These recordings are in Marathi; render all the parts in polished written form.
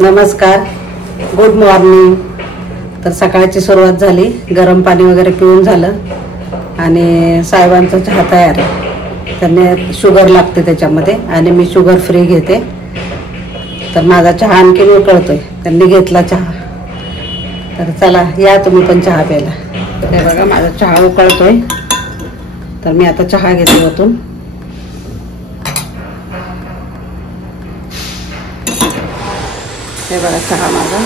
नमस्कार, गुड मॉर्निंग। तर सकाळची सुरुवात झाली, गरम पाणी वगैरे पिऊन झालं आणि साहेबांचा चहा तयार आहे। त्यांनी शुगर लागते त्याच्यामध्ये आणि मी शुगर फ्री घेते, तर माझा चहा आणखी उकळतोय। त्यांनी घेतला चहा, तर चला या तुम्ही पण चहा प्यायला। हे बघा माझा चहा उकळतोय, तर मी आता चहा घेते ओतून। हे बघा चहा माझा,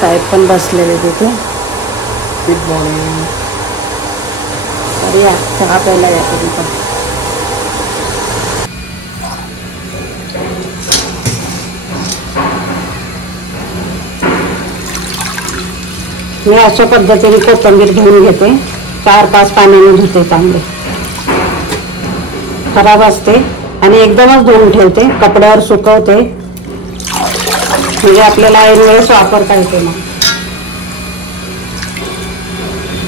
साहेब पण बसलेले तिथे। Good morning. तर या चहा प्यायला या तुम्ही पण। मी अशा पद्धतीने कोथिंबीर धुवून घेते, 4-5 पाण्याने धुते, चांगले खराब असते आणि एकदमच धुवून ठेवते, कपड्यावर सुकवते, म्हणजे आपल्याला ऐन वेळेस वापरता येते। मग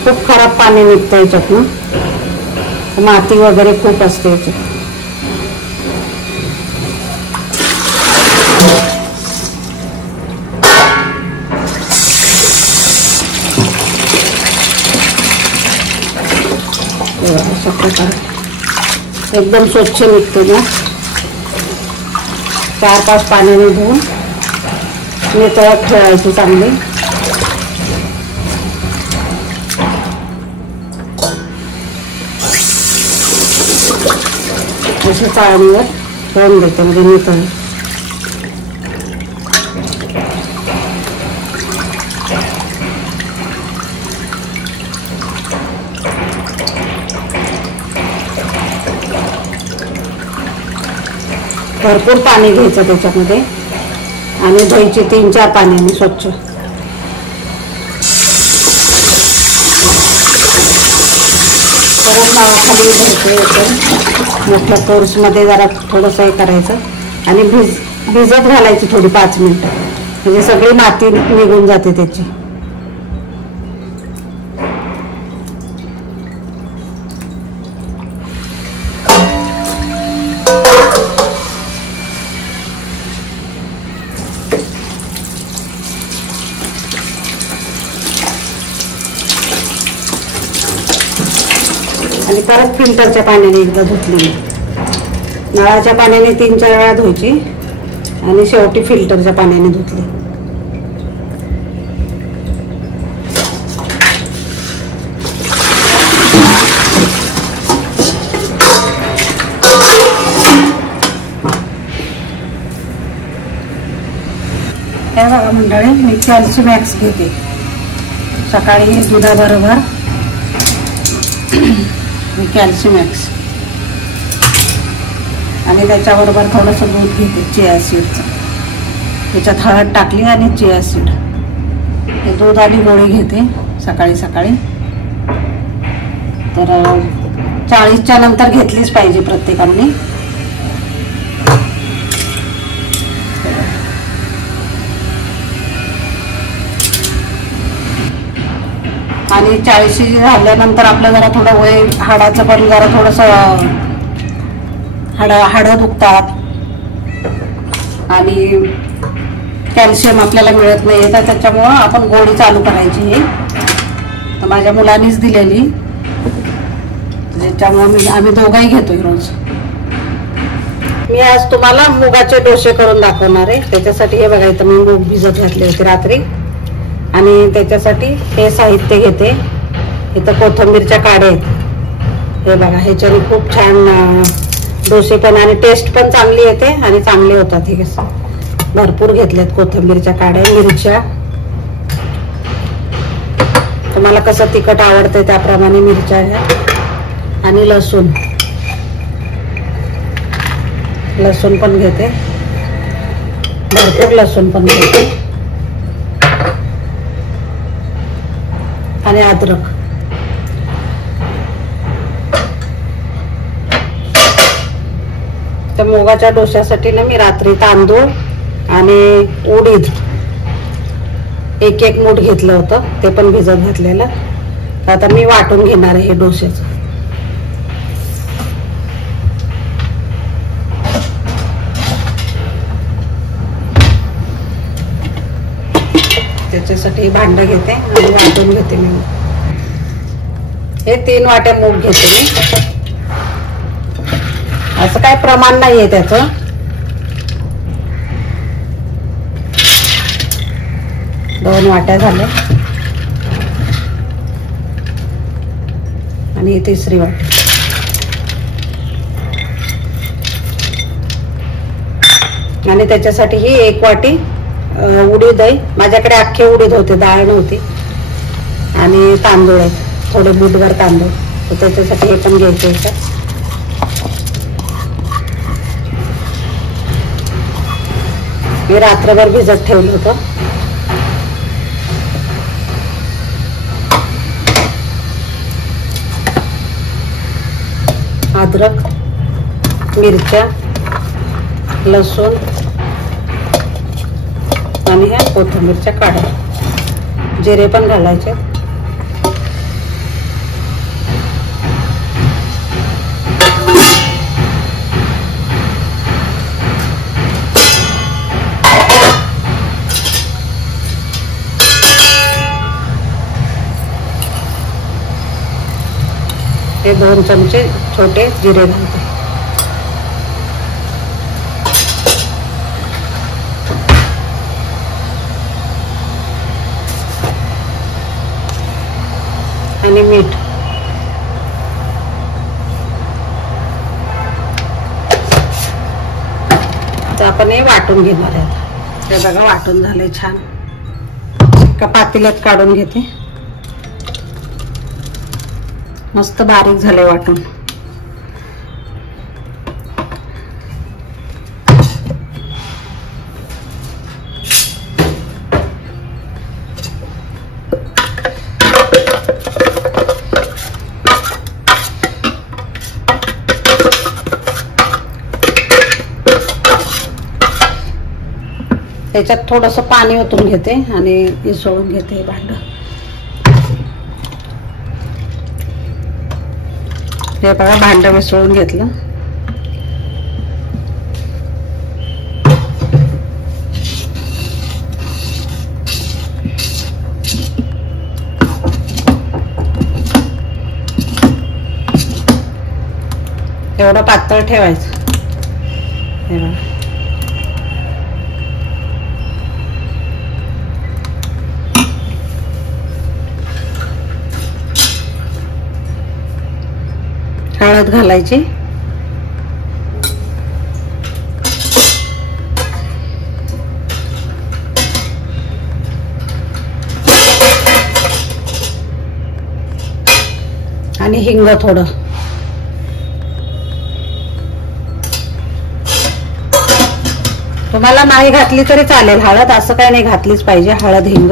खूप खराब पाणी निघतं याच्यातनं, माती वगैरे खूप असते याच्यात। अशा प्रकारे एकदम स्वच्छ निघते ना, 4-5 पाण्याने धुवून नितळत ठेवायची चांगली। अशी चाळणीवर ठेवून देते, म्हणजे नितळ। भरपूर पाणी घ्यायचं त्याच्यामध्ये आणि धुवायची 3-4 पाण्याने स्वच्छ। परत नावाखाली घ्यायचं, म्हटलं कोर्समध्ये जरा थोडंसं हे करायचं आणि भिजत घालायची थोडी 5 मिनिटं, म्हणजे सगळी माती निघून जाते त्याची। आणि परत फिल्टरच्या पाण्याने एकदा धुतली, नळाच्या पाण्याने 3-4 वेळा धुवायची आणि शेवटी फिल्टरच्या पाण्याने धुतली। हे बघा मंडळी, मी कॅल्शिमॅक्स घेते सकाळी दुधाबरोबर। कॅल्शिमॅक्स आणि त्याच्याबरोबर थोडंसं दूध घेते चिया सीडचं, त्याच्यात हळद टाकली आणि चिया सीड, हे दूध आणि गोळी घेते सकाळी सकाळी। तर 40च्या नंतर घेतलीच पाहिजे प्रत्येकाने। आणि 40 झाल्यानंतर आपलं जरा थोडं वय, हाडाचं पण जरा थोडंसं हाडं दुखतात आणि कॅल्शियम आपल्याला मिळत नाही, तर त्याच्यामुळं आपण गोळी चालू करायची। ही तर माझ्या मुलांनीच दिलेली, त्याच्यामुळं आम्ही दोघंही घेतोय रोज। मी आज तुम्हाला मुगाचे डोसे करून दाखवणार आहे। त्याच्यासाठी हे बघा, इथं मी मूग भिजत घातले होते रात्री आणि त्याच्यासाठी हे साहित्य घेते। इथं कोथिंबीरच्या काड्या आहेत, हे बघा, ह्याच्याने खूप छान डोसे पण आणि टेस्ट पण चांगली येते आणि चांगले होतात। हे भरपूर घेतलेत कोथिंबीरच्या काड्या, मिरच्या, तुम्हाला कसं तिखट आवडतंय त्याप्रमाणे मिरच्या घ्या आणि लसूण पण घेते, भरपूर लसूण पण घेते आणि अद्रक। तर मुगाच्या डोश्यासाठी ना मी रात्री तांदूळ आणि उडीद 1-1 मूठ घेतलं होतं, ते पण भिजत घातलेलं। आता मी वाटून घेणार आहे हे डोश्याचं। त्याच्यासाठी भांडं घेते आणि वाटून घेते मी. हे 3 वाट्या मूग घेते मी. असं काही प्रमाण नाहीये त्याचं. दोन वाट्या झाल्या आणि ही 3री वाटी. आणि त्याच्यासाठी ही 1 वाटी उडीद आहे. माझ्याकडे अख्खे उडीद होते, डाळ नव्हती. आणि तांदूळ आहेत, थोडे मुठभर तांदूळ, तर त्याच्यासाठी हे पण घ्यायचे. मी रात्रभर भिजत ठेवलं होतं. अद्रक, मिरच्या, लसूण आणि ह्या कोथिंबीरच्या काड्या. जिरे पण घालायचे. हे 2 चमचे छोटे जिरे घालते. आणि मीठ. तर आपण हे वाटून घेणार आहे. हे बघा वाटून झाले छान. एका पातेल्यात काढून घेते. मस्त बारीक झाले वाटून. त्याच्यात थोडंसं पाणी ओतून घेते आणि मिसळून घेते भांड. हे बघा भांड मिसळून घेतलं. एवढं पातळ ठेवायचं. हे बघा हळद घालायची. आणि हिंग थोडं. तुम्हाला नाही घातली तरी चालेल हळद, असं काही नाही घातलीच पाहिजे हळद हिंग,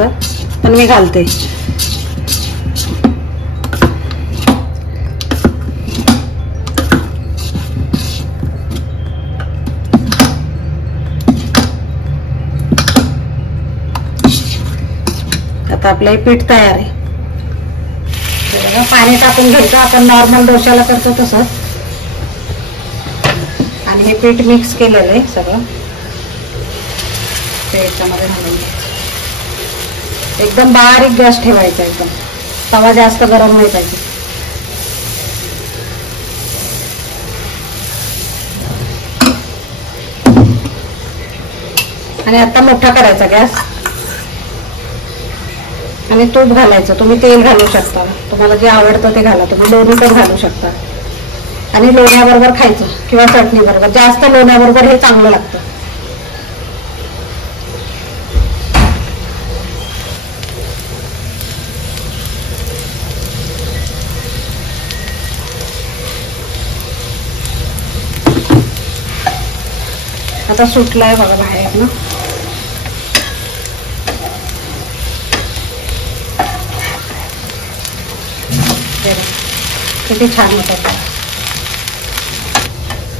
पण मी घालते. आता आपलं पीठ तयार आहे. पाणी टाकून घ्यायचं आपण नॉर्मल डोशाला करतो तसं. आणि हे पीठ मिक्स केलेलं आहे सगळं त्याच्यामध्ये घालून घ्यायचं. एकदम बारीक गॅस ठेवायचा. एकदम तवा जास्त गरम नाही पाहिजे. आणि आता मोठा करायचा गॅस. आणि तूप घालायचं. तुम्ही तेल घालू शकता, तुम्हाला जे आवडतं ते घाला. तुम्ही लोणी पण घालू शकता. आणि लोण्याबरोबर खायचं किंवा चटणी बरोबर. जास्त लोण्याबरोबर हे चांगलं लागतं. आता सुटलाय बघा बाहेर ना. किती छान होतात.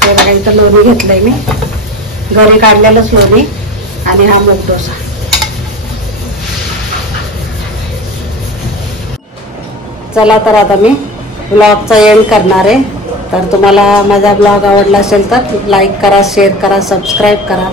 हे बघा इथं लोणी घेतलंय मी, घरी काढलेलंच लोणी. आणि हा मूग डोसा. चला तर आता मी ब्लॉगचा एंड करणार आहे. तर तुम्हाला माझा ब्लॉग आवडला असेल तर लाईक करा, शेअर करा, सबस्क्राईब करा.